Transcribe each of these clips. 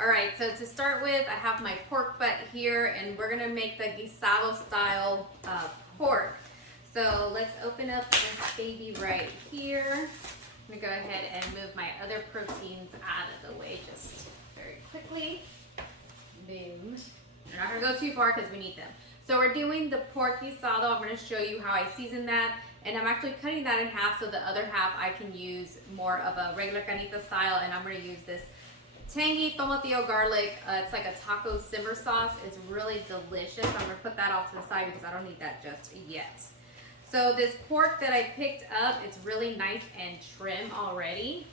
All right, so to start with, I have my pork butt here, and we're gonna make the guisado style pork. So let's open up this baby right here. I'm gonna go ahead and move my other proteins out of the way just very quickly. Boom. We're not gonna go too far because we need them. So we're doing the pork guisado. I'm gonna show you how I season that. And I'm actually cutting that in half so the other half I can use more of a regular carnita style, and I'm gonna use this tangy tomatillo garlic. It's like a taco simmer sauce. It's really delicious. I'm gonna put that off to the side because I don't need that just yet. So this pork that I picked up, it's really nice and trim already,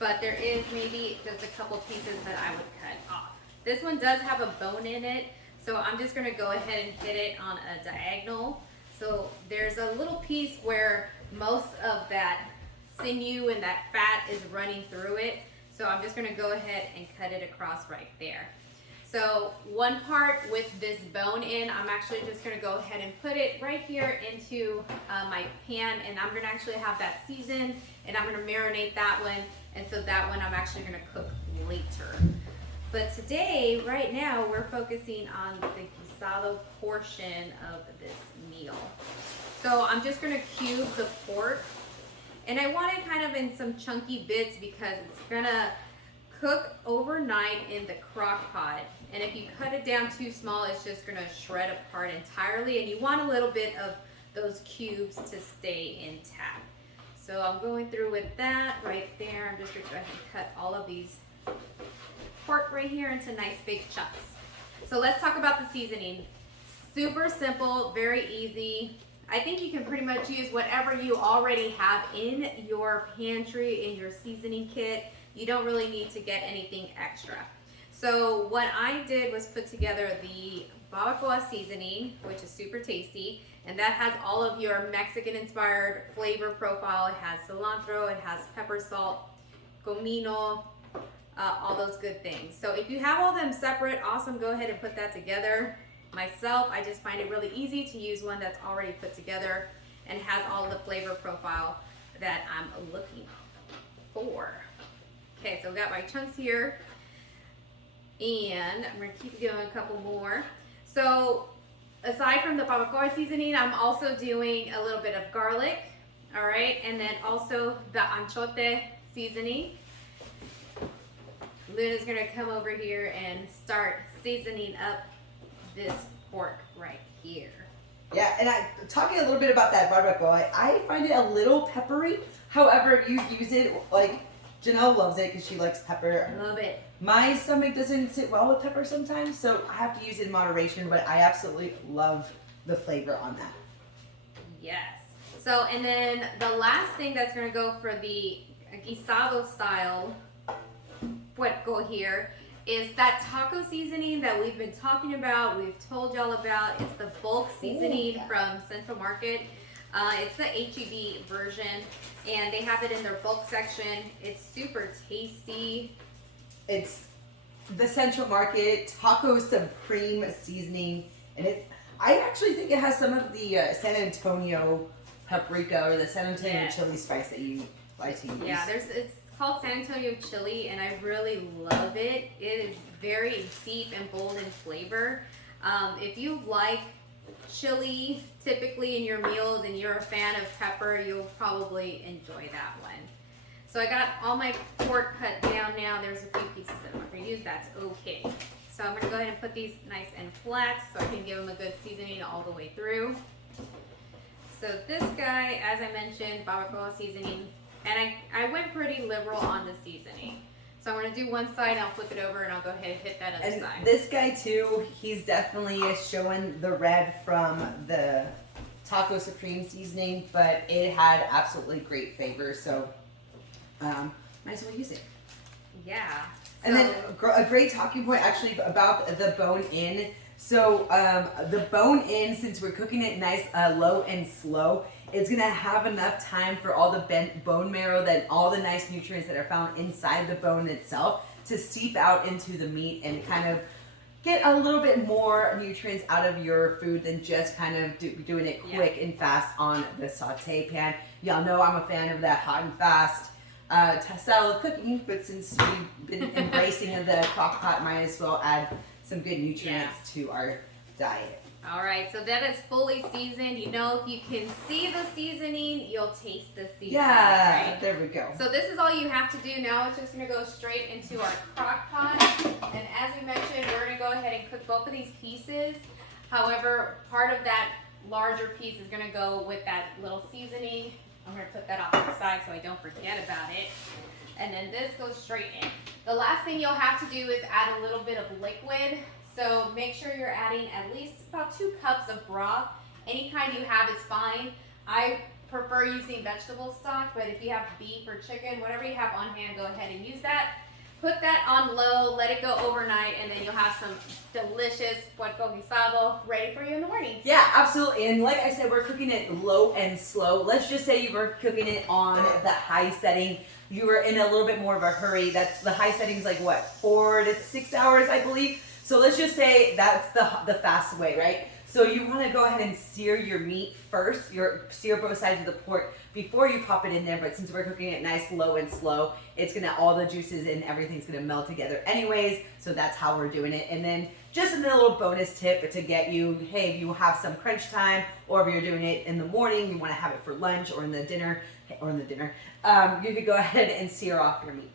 but there is maybe just a couple pieces that I would cut off. This one does have a bone in it, so I'm just gonna go ahead and hit it on a diagonal. So there's a little piece where most of that sinew and that fat is running through it. So I'm just gonna go ahead and cut it across right there. So one part with this bone in, I'm actually just gonna go ahead and put it right here into my pan, and I'm gonna actually have that seasoned, and I'm gonna marinate that one, and so that one I'm actually gonna cook later. But today, right now, we're focusing on the guisado portion of this meal. So I'm just gonna cube the pork, and I want it kind of in some chunky bits because it's gonna cook overnight in the crock pot. And if you cut it down too small, it's just gonna shred apart entirely, and you want a little bit of those cubes to stay intact. So I'm going through with that right there. I'm just gonna go ahead and cut all of these pork right here into nice big chunks. So let's talk about the seasoning. Super simple, very easy. I think you can pretty much use whatever you already have in your pantry, in your seasoning kit. You don't really need to get anything extra. So what I did was put together the Barbacoa seasoning, which is super tasty, and that has all of your Mexican inspired flavor profile. It has cilantro, it has pepper, salt, comino, all those good things. So if you have all them separate, awesome, go ahead and put that together. Myself, I just find it really easy to use one that's already put together and has all the flavor profile that I'm looking for. Okay, so I've got my chunks here, and I'm gonna keep going a couple more. So aside from the barbacoa seasoning, I'm also doing a little bit of garlic, all right, and then also the achiote seasoning. Luna's gonna come over here and start seasoning up this pork right here. Yeah, and talking a little bit about that barbacoa, I find it a little peppery. However, you use it, like, Janelle loves it because she likes pepper. I love it. My stomach doesn't sit well with pepper sometimes, so I have to use it in moderation, but I absolutely love the flavor on that. Yes. So, and then the last thing that's gonna go for the guisado style puerco here is that taco seasoning that we've been talking about, we've told y'all about. It's the bulk seasoning from Central Market. It's the HEB version, and they have it in their bulk section. It's super tasty. It's the Central Market Taco Supreme seasoning, and I actually think it has some of the San Antonio paprika or the San Antonio chili spice that you like to use. Yeah, it's called San Antonio chili, and I really love it. It is very deep and bold in flavor. If you like chili typically in your meals and you're a fan of pepper, you'll probably enjoy that one. So I got all my pork cut down now. There's a few pieces that I'm not going to use. That's okay. So I'm going to go ahead and put these nice and flat so I can give them a good seasoning all the way through. So this guy, as I mentioned, barbacoa seasoning. And I went pretty liberal on the seasoning. So I'm going to do one side, I'll flip it over, and I'll go ahead and hit that other side. This guy too, he's definitely showing the red from the Taco Supreme seasoning, but it had absolutely great flavor, so might as well use it. Yeah. And then a great talking point actually about the bone in. So the bone in, since we're cooking it nice, low and slow, it's gonna have enough time for all the bone marrow, that all the nice nutrients that are found inside the bone itself to seep out into the meat and kind of get a little bit more nutrients out of your food than just kind of doing it quick and fast on the saute pan. Y'all know I'm a fan of that hot and fast. style of cooking, but since we've been embracing the crock pot, might as well add some good nutrients to our diet. All right, so that is fully seasoned. You know, if you can see the seasoning, you'll taste the seasoning. Yeah, right? there we go. So this is all you have to do. Now it's just gonna go straight into our crock pot. And as we mentioned, we're gonna go ahead and cook both of these pieces. However, part of that larger piece is gonna go with that little seasoning. I'm gonna put that off to the side so I don't forget about it. And then this goes straight in. The last thing you'll have to do is add a little bit of liquid. So make sure you're adding at least about 2 cups of broth. Any kind you have is fine. I prefer using vegetable stock, but if you have beef or chicken, whatever you have on hand, go ahead and use that. Put that on low, let it go overnight, and then you'll have some delicious Puerco Guisado ready for you in the morning. Yeah, absolutely. And like I said, we're cooking it low and slow. Let's just say you were cooking it on the high setting. You were in a little bit more of a hurry. That's the high setting is like what, 4 to 6 hours, I believe. So let's just say that's the fast way, right? So you want to go ahead and sear your meat first. Sear both sides of the pork before you pop it in there. But since we're cooking it nice, low and slow, it's gonna all the juices and everything's gonna melt together anyways. So that's how we're doing it. And then just a little bonus tip to get you, hey, if you have some crunch time, or if you're doing it in the morning, you want to have it for lunch or in the dinner, you could go ahead and sear off your meat.